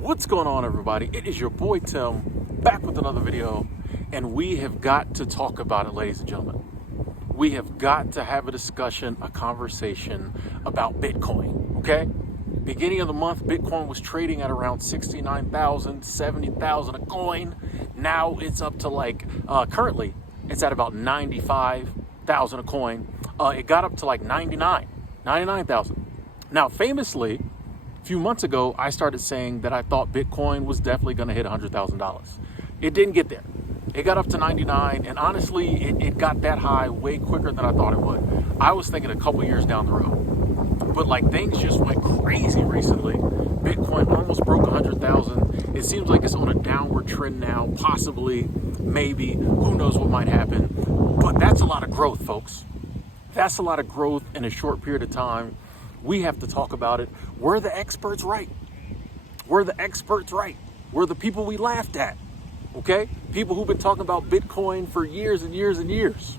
What's going on, everybody? It is your boy Tim, back with another video, and we have got to talk about it, ladies and gentlemen. We have got to have a discussion, a conversation about Bitcoin, okay? Beginning of the month, Bitcoin was trading at around 69,000, 70,000 a coin. Now it's up to currently, it's at about 95,000 a coin. It got up to like 99,000. Now, famously, a few months ago, I started saying that I thought Bitcoin was definitely going to hit $100,000. It didn't get there. It got up to 99, and honestly, it got that high way quicker than I thought it would. I was thinking a couple years down the road. But things just went crazy recently. Bitcoin almost broke 100,000. It seems like it's on a downward trend now, possibly, maybe. Who knows what might happen. But that's a lot of growth, folks. That's a lot of growth in a short period of time. We have to talk about it. Were the experts right? Were the experts right? Were the people we laughed at? Okay? People who've been talking about Bitcoin for years and years and years.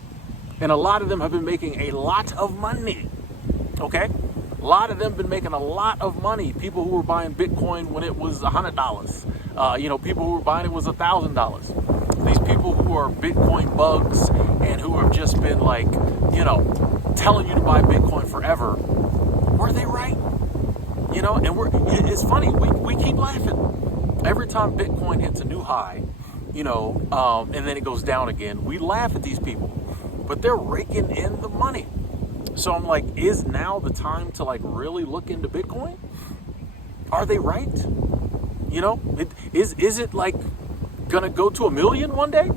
And a lot of them have been making a lot of money. Okay? A lot of them been making a lot of money. People who were buying Bitcoin when it was $100. People who were buying it was $1,000. These people who are Bitcoin bugs and who have just been telling you to buy Bitcoin forever. Were they right? And it's funny, we keep laughing. Every time Bitcoin hits a new high, and then it goes down again, we laugh at these people. But they're raking in the money. So I'm like, is now the time to really look into Bitcoin? Are they right? Is it gonna go to 1 million one day?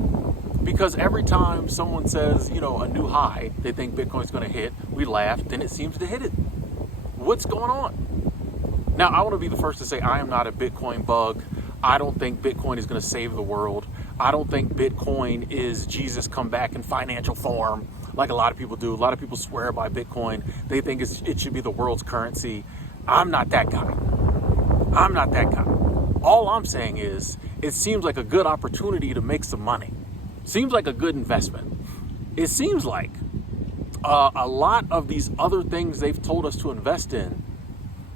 Because every time someone says, a new high, they think Bitcoin's gonna hit, we laugh, then it seems to hit it. What's going on? Now, I want to be the first to say I am not a Bitcoin bug. I don't think Bitcoin is going to save the world. I don't think Bitcoin is Jesus come back in financial form like a lot of people do. A lot of people swear by Bitcoin. They think it should be the world's currency. I'm not that guy. All I'm saying is it seems like a good opportunity to make some money. Seems like a good investment. It seems like a lot of these other things they've told us to invest in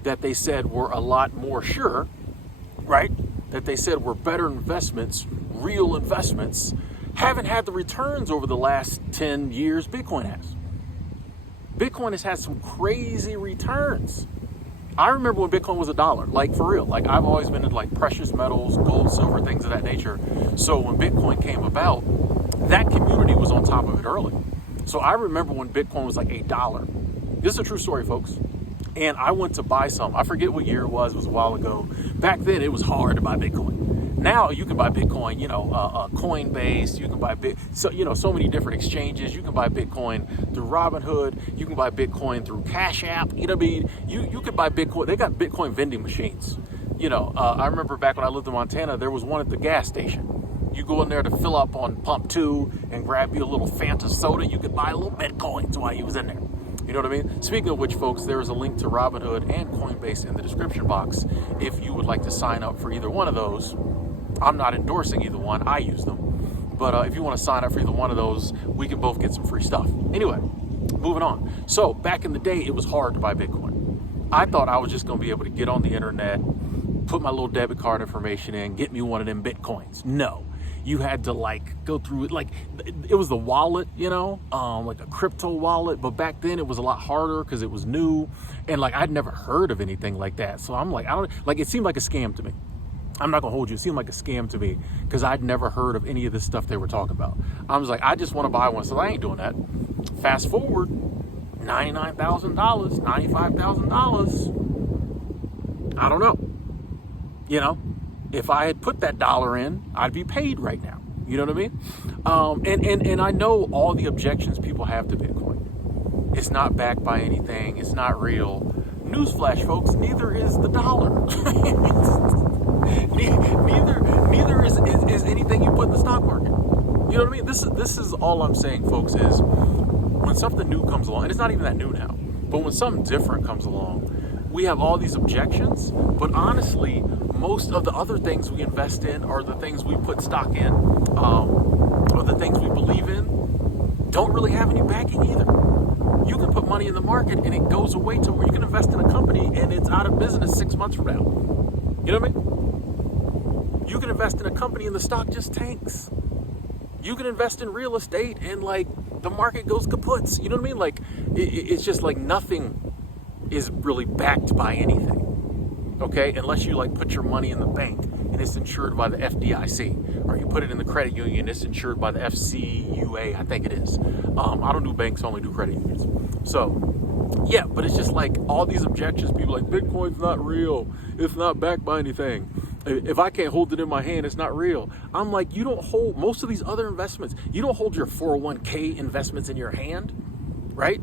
that they said were a lot more sure, right? That they said were better investments, real investments, haven't had the returns over the last 10 years Bitcoin has. Bitcoin has had some crazy returns. I remember when Bitcoin was $1, for real. I've always been into precious metals, gold, silver, things of that nature. So when Bitcoin came about, that community was on top of it early. So I remember when Bitcoin was $1. This is a true story, folks. And I went to buy some. I forget what year it was a while ago. Back then, it was hard to buy Bitcoin. Now you can buy Bitcoin, Coinbase. You can buy so many different exchanges. You can buy Bitcoin through ROBINHOod. You can buy Bitcoin through Cash App. You could buy Bitcoin. They got Bitcoin vending machines. I remember back when I lived in Montana, there was one at the gas station. You go in there to fill up on pump 2 and grab you a little Fanta soda. You could buy a little Bitcoins while you was in there. You know what I mean? Speaking of which, folks, there is a link to ROBINHOod and Coinbase in the description box if you would like to sign up for either one of those. I'm not endorsing either one. I use them. But if you want to sign up for either one of those, we can both get some free stuff. Anyway, moving on. So back in the day, it was hard to buy Bitcoin. I thought I was just going to be able to get on the internet, put my little debit card information in, get me one of them Bitcoins. No. You had to go through it. It was the wallet, like a crypto wallet. But back then it was a lot harder because it was new. And I'd never heard of anything like that. So I'm it seemed like a scam to me. I'm not going to hold you. It seemed like a scam to me because I'd never heard of any of this stuff they were talking about. I was I just want to buy one. So I ain't doing that. Fast forward, $99,000, $95,000. I don't know. If I had put that dollar in, I'd be paid right now. You know what I mean? And I know all the objections people have to Bitcoin. It's not backed by anything. It's not real. Newsflash, folks, neither is the dollar. neither is anything you put in the stock market. You know what I mean? This is all I'm saying, folks, is when something new comes along, and it's not even that new now, but when something different comes along, we have all these objections, but honestly, most of the other things we invest in or the things we put stock in or the things we believe in don't really have any backing either. You can put money in the market and it goes away to where you can invest in a company and it's out of business 6 months from now. You know what I mean? You can invest in a company and the stock just tanks. You can invest in real estate and like the market goes kaput. You know what I mean? Like it's just like nothing is really backed by anything. Okay, unless you like put your money in the bank and it's insured by the FDIC, or you put it in the credit union, it's insured by the FCUA, I think it is. I don't do banks, I only do credit unions. So yeah, but it's just like all these objections. People like Bitcoin's not real. It's not backed by anything. If I can't hold it in my hand, it's not real. I'm like, you don't hold most of these other investments. You don't hold your 401k investments in your hand, right?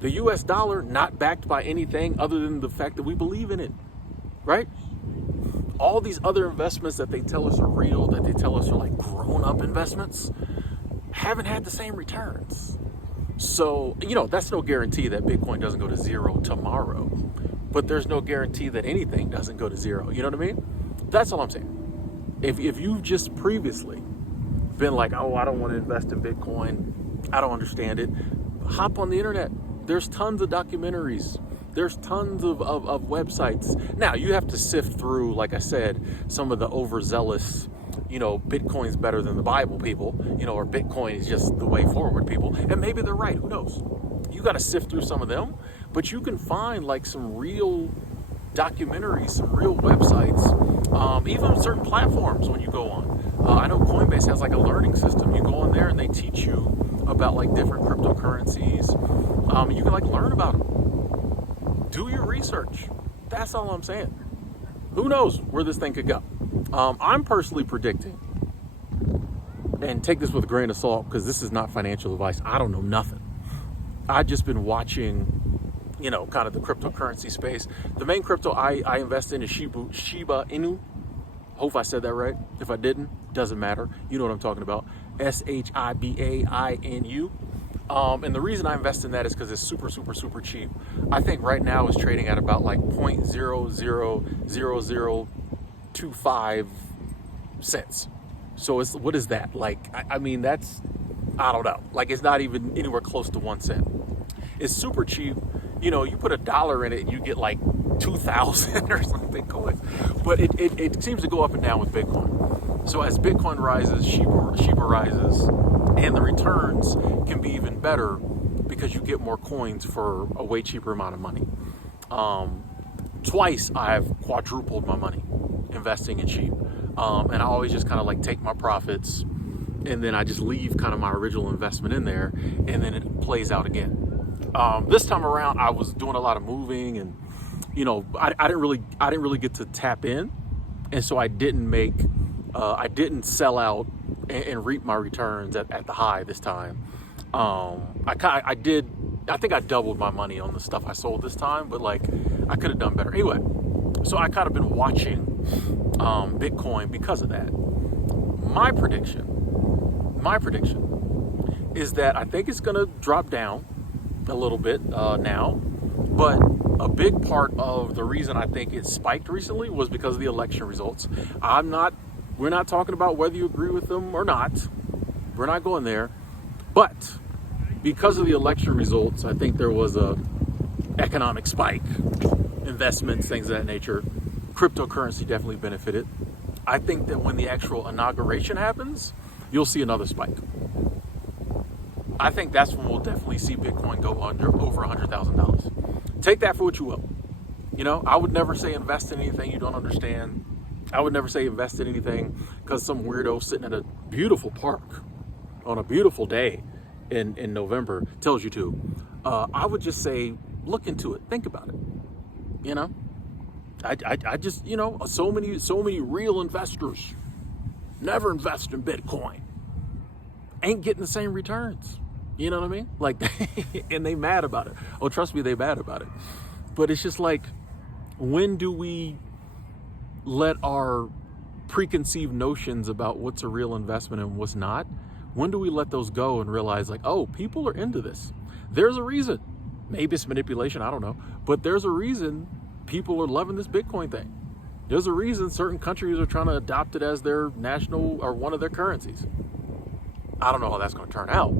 The US dollar not backed by anything other than the fact that we believe in it, right? All these other investments that they tell us are real, that they tell us are like grown-up investments, haven't had the same returns. So, you know, that's no guarantee that Bitcoin doesn't go to zero tomorrow, but there's no guarantee that anything doesn't go to zero. You know what I mean? That's all I'm saying. If you've just previously been like, oh, I don't want to invest in Bitcoin, I don't understand it, hop on the internet. There's tons of documentaries. There's tons of websites. Now, you have to sift through, like I said, some of the overzealous, you know, Bitcoin's better than the Bible people, you know, or Bitcoin is just the way forward people. And maybe they're right. Who knows? You got to sift through some of them. But you can find like some real documentaries, some real websites, even certain platforms when you go on. I know Coinbase has like a learning system. You go on there and they teach you about like different cryptocurrencies. You can like learn about them. Do your research. That's all I'm saying. Who knows where this thing could go? I'm personally predicting, and take this with a grain of salt because this is not financial advice. I don't know nothing. I've just been watching, you know, kind of the cryptocurrency space. The main crypto I invest in is Shiba Inu. Hope I said that right. If I didn't, doesn't matter. You know what I'm talking about. SHIBAINU. And the reason I invest in that is because it's super, super, super cheap. I think right now it's trading at about like 0.000025 cents. So it's, what is that? Like, I mean, that's, I don't know. Like, it's not even anywhere close to 1 cent. It's super cheap. You know, you put $1 in it and you get like 2,000 or something coins. But it seems to go up and down with Bitcoin. So as Bitcoin rises, Shiba rises, and the returns can be even better because you get more coins for a way cheaper amount of money. Twice I've quadrupled my money investing in sheep. And I always just kind of like take my profits and then I just leave kind of my original investment in there and then it plays out again. This time around I was doing a lot of moving and, you know, I didn't really get to tap in. And so I didn't sell out and reap my returns at the high this time. I think I doubled my money on the stuff I sold this time, but like I could have done better. Anyway, so I kind of been watching Bitcoin because of that. My prediction is that I think it's gonna drop down a little bit now, but a big part of the reason I think it spiked recently was because of the election results. We're not talking about whether you agree with them or not. We're not going there. But because of the election results, I think there was a economic spike, investments, things of that nature. Cryptocurrency definitely benefited. I think that when the actual inauguration happens, you'll see another spike. I think that's when we'll definitely see Bitcoin go over $100,000. Take that for what you will. You know, I would never say invest in anything you don't understand. I would never say invest in anything because some weirdo sitting at a beautiful park on a beautiful day in November tells you to. I would just say, look into it. Think about it. You know, I just, you know, so many real investors never invest in Bitcoin. Ain't getting the same returns. You know what I mean? Like, and they mad about it. Oh, trust me, they mad about it. But it's just like, when do we let our preconceived notions about what's a real investment and what's not, when do we let those go and realize like, oh, people are into this? There's a reason. Maybe it's manipulation, I don't know. But there's a reason people are loving this Bitcoin thing. There's a reason certain countries are trying to adopt it as their national or one of their currencies. I don't know how that's going to turn out.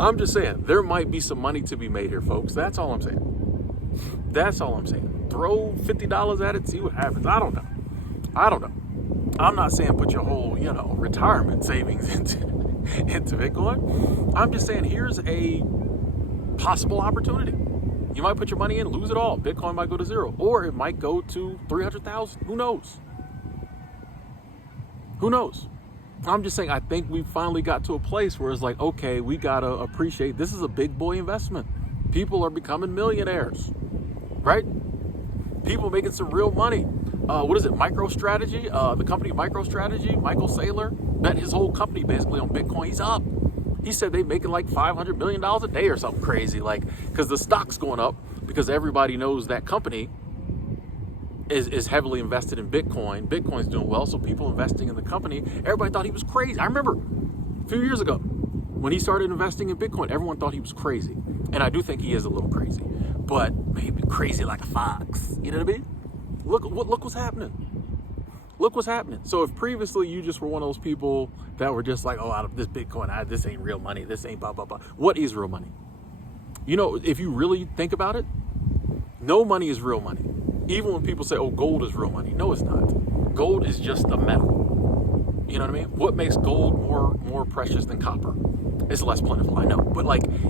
I'm just saying, there might be some money to be made here, folks. That's all I'm saying. That's all I'm saying. Throw $50 at it, see what happens. I don't know. I'm not saying put your whole, retirement savings into Bitcoin. I'm just saying here's a possible opportunity. You might put your money in, lose it all. Bitcoin might go to zero, or it might go to 300,000. Who knows? Who knows? I'm just saying, I think we finally got to a place where it's like, okay, we got to appreciate this is a big boy investment. People are becoming millionaires, right? People making some real money. What is it? MicroStrategy, the company MicroStrategy, Michael Saylor bet his whole company basically on Bitcoin. He's up. He said they making like $500 million a day or something crazy, like, because the stock's going up because everybody knows that company is heavily invested in Bitcoin. Bitcoin's doing well, so people investing in the company, everybody thought he was crazy. I remember a few years ago when he started investing in Bitcoin, everyone thought he was crazy. And I do think he is a little crazy, but maybe crazy like a fox. You know what I mean? Look what's happening. Look what's happening. So if previously you just were one of those people that were just like, oh, out of this Bitcoin, this ain't real money. This ain't blah, blah, blah. What is real money? If you really think about it, no money is real money. Even when people say, oh, gold is real money. No, it's not. Gold is just a metal. You know what I mean? What makes gold more precious than copper? It's less plentiful, I know. But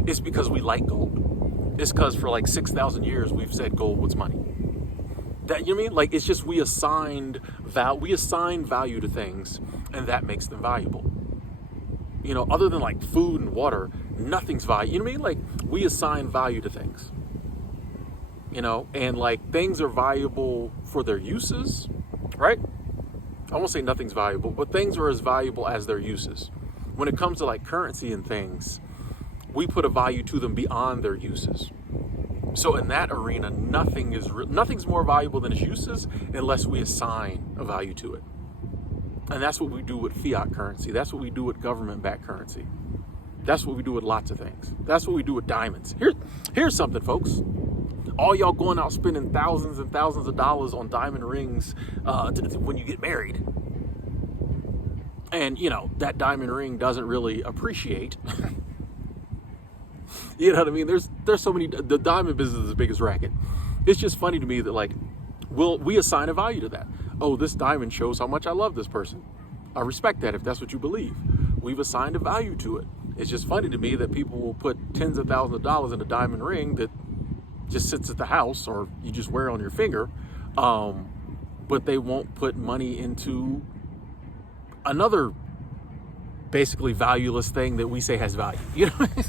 it's because we like gold. It's because for 6,000 years we've said gold was money. That, you know what I mean? It's just we assign value to things, and that makes them valuable. Other than food and water, nothing's valuable. You know what I mean? We assign value to things. And things are valuable for their uses, right? I won't say nothing's valuable, but things are as valuable as their uses. When it comes to currency and things, we put a value to them beyond their uses. So in that arena, nothing's more valuable than its uses unless we assign a value to it. And that's what we do with fiat currency. That's what we do with government-backed currency. That's what we do with lots of things. That's what we do with diamonds. Here's something, folks. All y'all going out spending thousands and thousands of dollars on diamond rings when you get married. And, that diamond ring doesn't really appreciate. You know what I mean? There's so many, the diamond business is the biggest racket. It's just funny to me that we assign a value to that. Oh, this diamond shows how much I love this person. I respect that if that's what you believe. We've assigned a value to it. It's just funny to me that people will put tens of thousands of dollars in a diamond ring that just sits at the house or you just wear on your finger. But they won't put money into another basically valueless thing that we say has value. You know what I mean?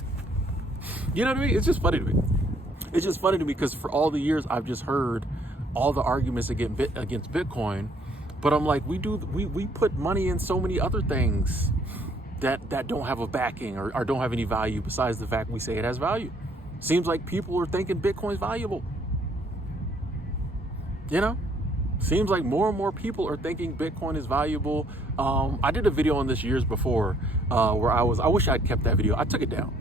You know what I mean? It's just funny to me. It's just funny to me because for all the years I've just heard all the arguments against Bitcoin, but I'm like, we put money in so many other things that don't have a backing or don't have any value besides the fact we say it has value. Seems like people are thinking Bitcoin's valuable. Seems like more and more people are thinking Bitcoin is valuable. I did a video on this years before where I wish I'd kept that video. I took it down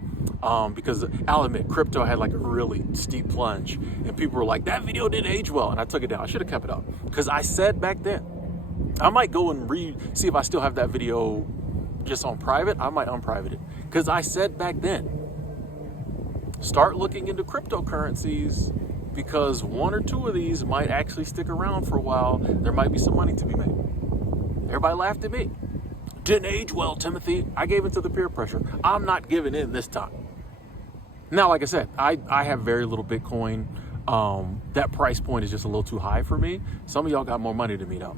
because I'll admit crypto had a really steep plunge and people were like, that video didn't age well, and I took it down. I should have kept it up because I said back then, I might go and see if I still have that video just on private. I might unprivate it because I said back then, start looking into cryptocurrencies because one or two of these might actually stick around for a while. There might be some money to be made. Everybody laughed at me. Didn't age well, Timothy. I gave into the peer pressure. I'm not giving in this time. Now, like I said, I have very little Bitcoin. That price point is just a little too high for me. Some of y'all got more money than me though.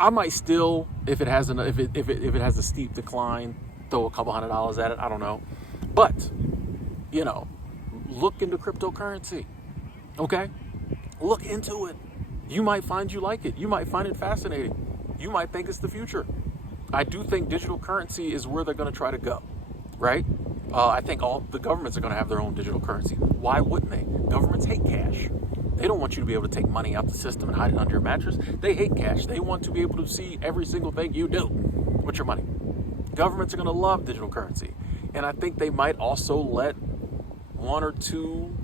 I might still, if it has a steep decline, throw a couple $100 at it. I don't know. But, look into cryptocurrency. Okay? Look into it. You might find you like it. You might find it fascinating. You might think it's the future. I do think digital currency is where they're going to try to go, right? I think all the governments are going to have their own digital currency. Why wouldn't they? Governments hate cash. They don't want you to be able to take money out the system and hide it under your mattress. They hate cash. They want to be able to see every single thing you do with your money. Governments are going to love digital currency. And I think they might also let one or two,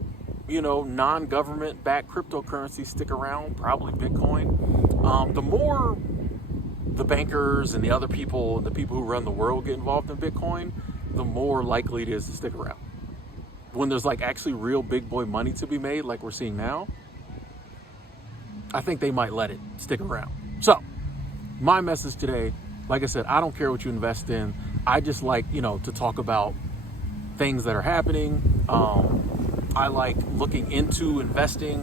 non-government backed cryptocurrencies stick around, probably Bitcoin. The more the bankers and the other people and the people who run the world get involved in Bitcoin, the more likely it is to stick around. When there's actually real big boy money to be made, like we're seeing now, I think they might let it stick around. So my message today, like I said, I don't care what you invest in. I just like, to talk about things that are happening. I like looking into investing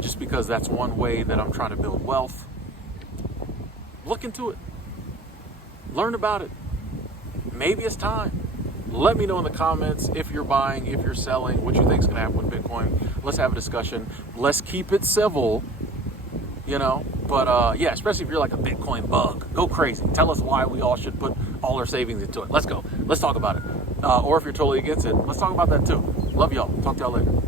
just because that's one way that I'm trying to build wealth. Look into it. Learn about it. Maybe it's time. Let me know in the comments if you're buying, if you're selling, what you think is going to happen with Bitcoin. Let's have a discussion. Let's keep it civil, But yeah, especially if you're like a Bitcoin bug. Go crazy. Tell us why we all should put all our savings into it. Let's go. Let's talk about it. Or if you're totally against it, let's talk about that too. Love y'all. Talk to y'all later.